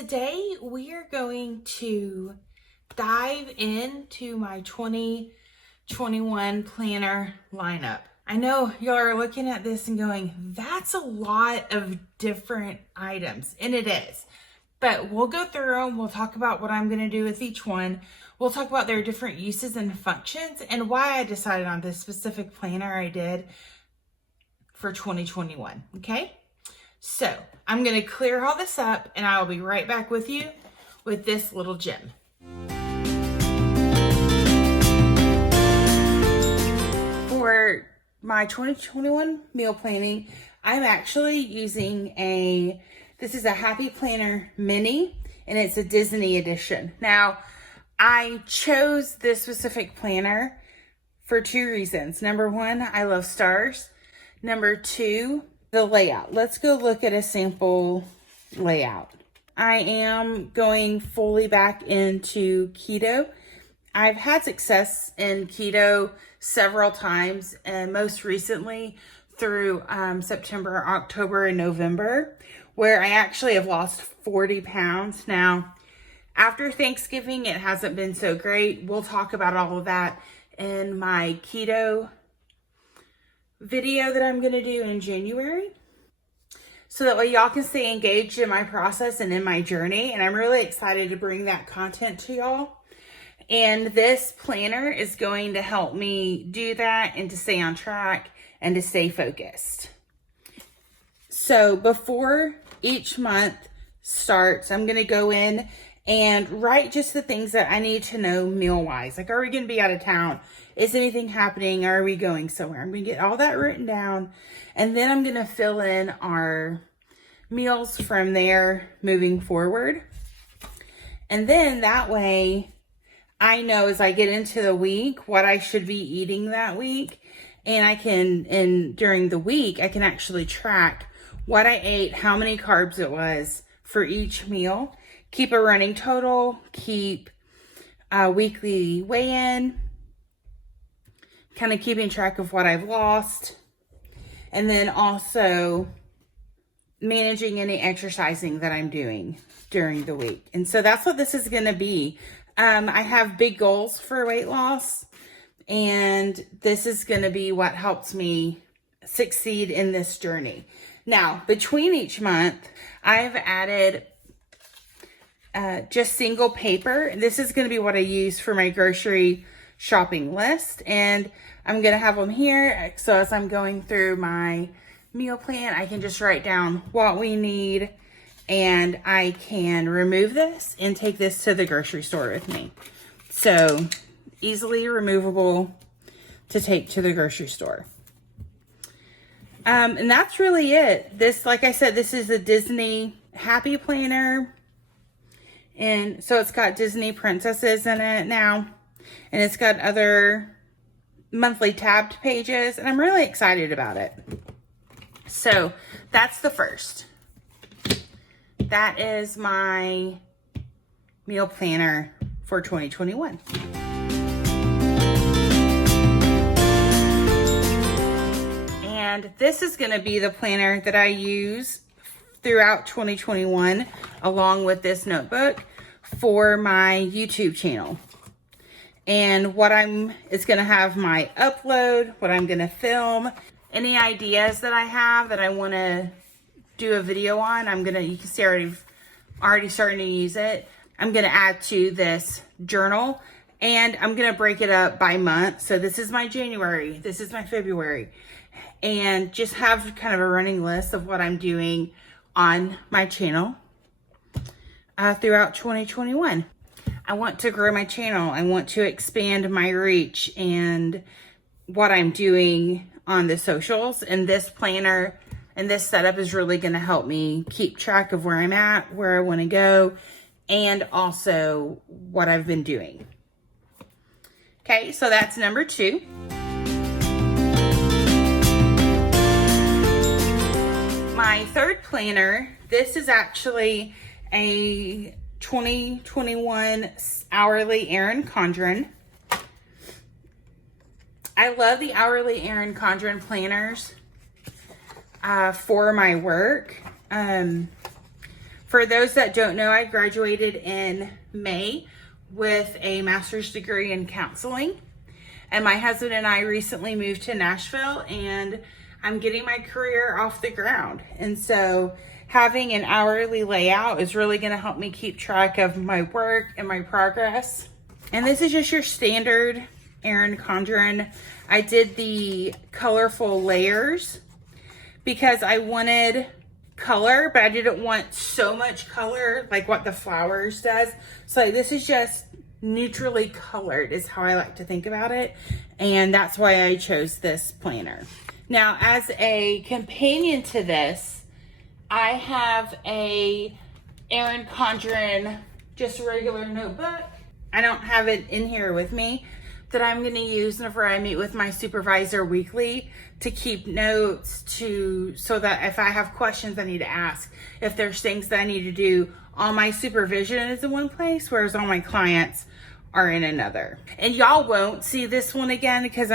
today we are going to dive into my 2021 planner lineup. I know y'all are looking at this and going, that's a lot of different items, and it is. But we'll go through them. We'll talk about what I'm going to do with each one. We'll talk about their different uses and functions and why I decided on this specific planner I did for 2021, okay? So I'm going to clear all this up and I'll be right back with you with this little gem. For my 2021 meal planning, I'm actually using this is a Happy Planner Mini, and it's a Disney edition. Now, I chose this specific planner for two reasons. Number one, I love stars. Number two, the layout. Let's go look at a sample layout. I am going fully back into keto. I've had success in keto several times, and most recently through September, October, and November, where I actually have lost 40 pounds. Now, after Thanksgiving, it hasn't been so great. We'll talk about all of that in my keto video that I'm going to do in January, so that way y'all can stay engaged in my process and in my journey. And I'm really excited to bring that content to y'all. And this planner is going to help me do that and to stay on track and to stay focused. So before each month starts, I'm going to go in and write just the things that I need to know meal-wise. Like, are we going to be out of town? Is anything happening? Are we going somewhere? I'm going to get all that written down. And then I'm going to fill in our meals from there moving forward. And then that way I know as I get into the week what I should be eating that week. And during the week, I can actually track what I ate, how many carbs it was for each meal, keep a running total, keep a weekly weigh-in, kind of keeping track of what I've lost, and then also managing any exercising that I'm doing during the week. And so that's what this is going to be. I have big goals for weight loss, and this is going to be what helps me succeed in this journey. Now, between each month, I've added just single paper. This is going to be what I use for my grocery shopping list, and I'm going to have them here. So as I'm going through my meal plan, I can just write down what we need, and I can remove this and take this to the grocery store with me. So easily removable to take to the grocery store. And that's really it. This, like I said, this is a Disney Happy Planner. And so it's got Disney princesses in it now. And it's got other monthly tabbed pages. And I'm really excited about it. So that's the first. That is my meal planner for 2021. And this is going to be the planner that I use throughout 2021, along with this notebook for my YouTube channel. And it's going to have my upload, what I'm going to film, any ideas that I have that I want to do a video on. You can see already starting to use it. I'm going to add to this journal, and I'm going to break it up by month. So this is my January, this is my February, and just have kind of a running list of what I'm doing on my channel throughout 2021. I want to grow my channel. I want to expand my reach and what I'm doing on the socials. And this planner and this setup is really going to help me keep track of where I'm at, where I want to go, and also what I've been doing. Okay, so that's number 2. My third planner, this is actually a 2021 hourly Erin Condren. I love the hourly Erin Condren planners for my work. For those that don't know, I graduated in May with a master's degree in counseling. And my husband and I recently moved to Nashville, and I'm getting my career off the ground. And so having an hourly layout is really going to help me keep track of my work and my progress. And this is just your standard Erin Condren. I did the colorful layers because I wanted color, but I didn't want so much color like what the flowers does. So this is just neutrally colored is how I like to think about it. And that's why I chose this planner. Now, as a companion to this, I have a Erin Condren, just regular notebook. I don't have it in here with me, that I'm going to use whenever I meet with my supervisor weekly to keep notes, so that if I have questions I need to ask, if there's things that I need to do, all my supervision is in one place, whereas all my clients are in another. And y'all won't see this one again because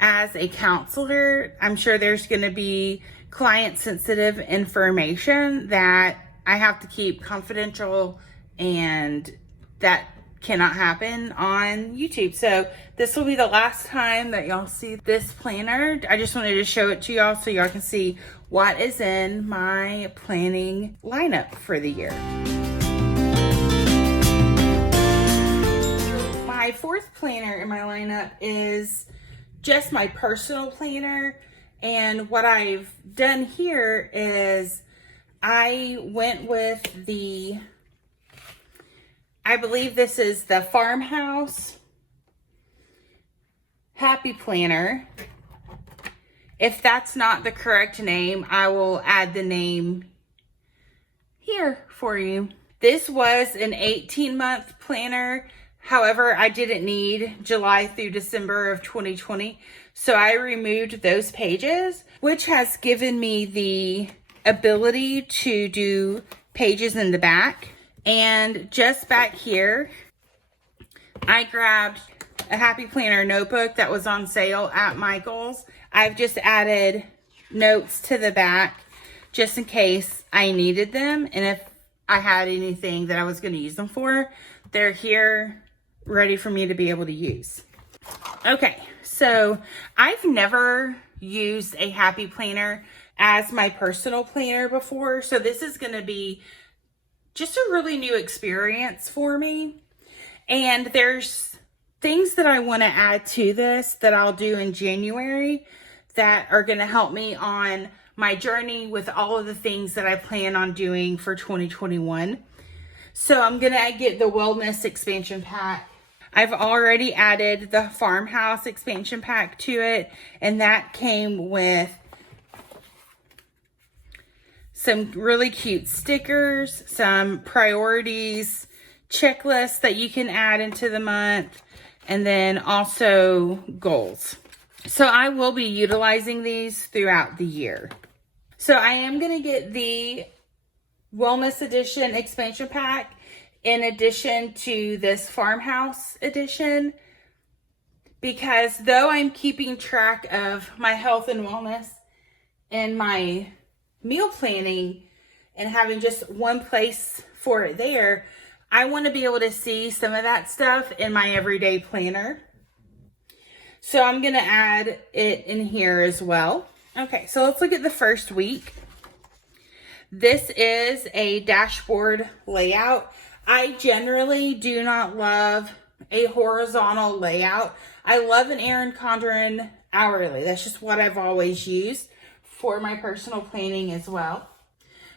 as a counselor, I'm sure there's going to be client sensitive information that I have to keep confidential, and that cannot happen on YouTube. So this will be the last time that y'all see this planner. I just wanted to show it to y'all so y'all can see what is in my planning lineup for the year. My fourth planner in my lineup is just my personal planner. And what I've done here is I went with I believe this is the Farmhouse Happy Planner. If that's not the correct name, I will add the name here for you. This was an 18-month planner. However, I didn't need July through December of 2020. So I removed those pages, which has given me the ability to do pages in the back. And just back here, I grabbed a Happy Planner notebook that was on sale at Michael's. I've just added notes to the back just in case I needed them. And if I had anything that I was going to use them for, they're here ready for me to be able to use. Okay, so I've never used a Happy Planner as my personal planner before. So this is going to be just a really new experience for me. And there's things that I want to add to this that I'll do in January that are going to help me on my journey with all of the things that I plan on doing for 2021. So I'm going to get the Wellness expansion pack. I've already added the Farmhouse expansion pack to it, and that came with some really cute stickers, some priorities, checklists that you can add into the month, and then also goals. So I will be utilizing these throughout the year. So I am going to get the Wellness Edition expansion pack in addition to this Farmhouse edition, because though I'm keeping track of my health and wellness and my meal planning and having just one place for it there, I want to be able to see some of that stuff in my everyday planner. So I'm going to add it in here as well. Okay, so let's look at the first week. This is a dashboard layout. I generally do not love a horizontal layout. I love an Erin Condren hourly. That's just what I've always used for my personal planning as well.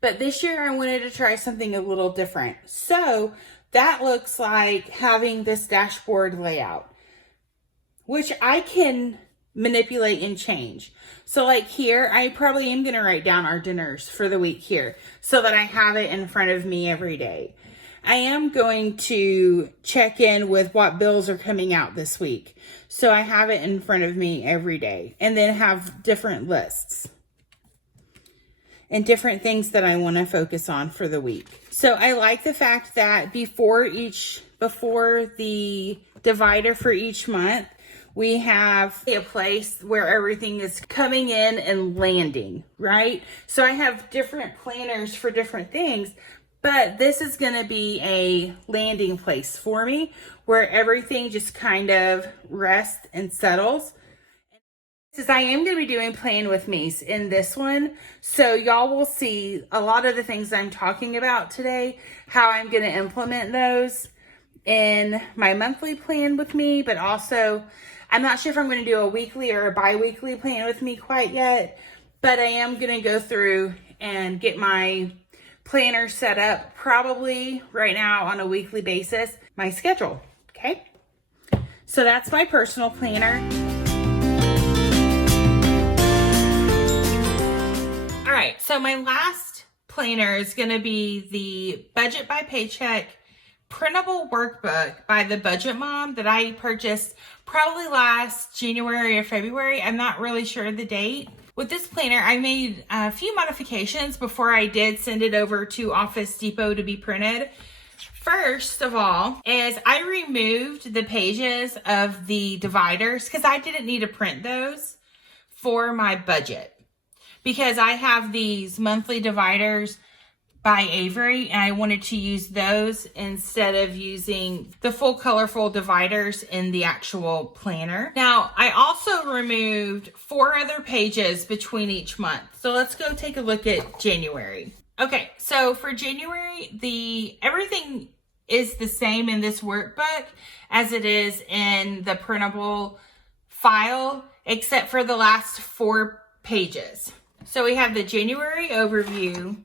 But this year I wanted to try something a little different. So that looks like having this dashboard layout, which I can manipulate and change. So like here, I probably am going to write down our dinners for the week here so that I have it in front of me every day. I am going to check in with what bills are coming out this week, so I have it in front of me every day, and then have different lists and different things that I want to focus on for the week. So I like the fact that before the divider for each month, We have a place where everything is coming in and landing, right? So I have different planners for different things, but this is going to be a landing place for me where everything just kind of rests and settles. Since I am going to be doing Plan With Me's in this one, so y'all will see a lot of the things I'm talking about today, how I'm going to implement those in my monthly Plan With Me, but also I'm not sure if I'm going to do a weekly or a bi-weekly Plan With Me quite yet, but I am going to go through and get my planner set up probably right now on a weekly basis, my schedule, okay? So that's my personal planner. All right, so my last planner is going to be the Budget by Paycheck printable workbook by the Budget Mom that I purchased probably last January or February. I'm not really sure the date. With this planner, I made a few modifications before I did send it over to Office Depot to be printed. First of all, is I removed the pages of the dividers because I didn't need to print those for my budget. Because I have these monthly dividers by Avery, and I wanted to use those instead of using the full colorful dividers in the actual planner. Now, I also removed 4 other pages between each month. So let's go take a look at January. Okay, so for January, everything is the same in this workbook as it is in the printable file, except for the last 4 pages. So we have the January overview.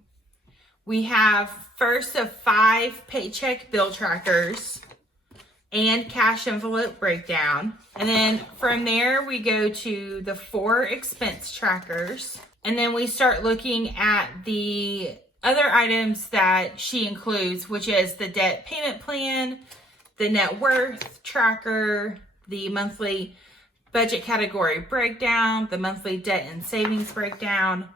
We have first of 5 paycheck bill trackers and cash envelope breakdown. And then from there, we go to the 4 expense trackers. And then we start looking at the other items that she includes, which is the debt payment plan, the net worth tracker, the monthly budget category breakdown, the monthly debt and savings breakdown,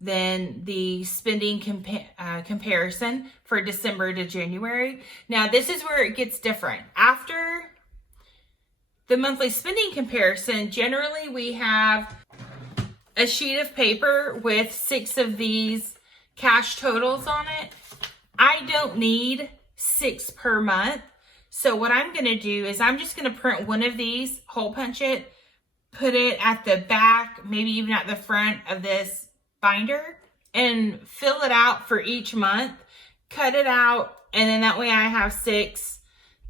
then the spending comparison for December to January. Now, this is where it gets different. After the monthly spending comparison, generally we have a sheet of paper with 6 of these cash totals on it. I don't need 6 per month. So what I'm going to do is I'm just going to print one of these, hole punch it, put it at the back, maybe even at the front of this binder, and fill it out for each month, cut it out, and then that way I have 6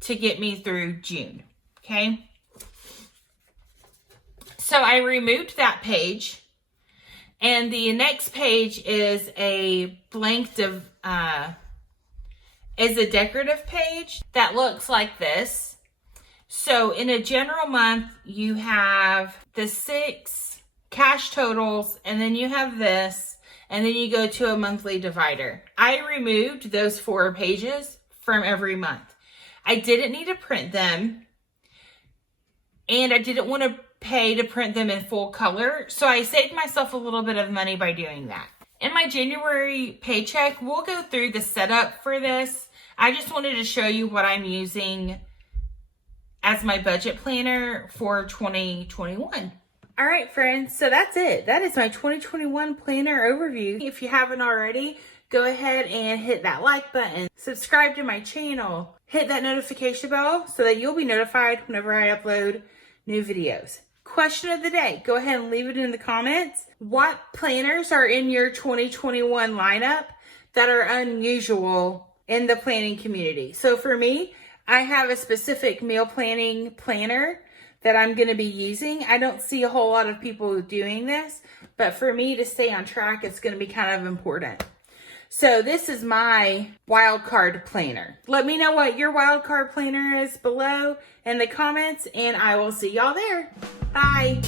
to get me through June, okay? So I removed that page, and the next page is a blank is a decorative page that looks like this. So in a general month, you have the 6 cash totals, and then you have this, and then you go to a monthly divider. I removed those 4 pages from every month. I didn't need to print them, and I didn't want to pay to print them in full color, so I saved myself a little bit of money by doing that. In my January paycheck, we'll go through the setup for this. I just wanted to show you what I'm using as my budget planner for 2021. All right, friends, so that's it. That is my 2021 planner overview. If you haven't already, go ahead and hit that like button, subscribe to my channel, hit that notification bell so that you'll be notified whenever I upload new videos. Question of the day, go ahead and leave it in the comments. What planners are in your 2021 lineup that are unusual in the planning community? So for me, I have a specific meal planning planner that I'm going to be using. I don't see a whole lot of people doing this, but for me to stay on track, it's going to be kind of important. So this is my wildcard planner. Let me know what your wildcard planner is below in the comments, and I will see y'all there. Bye.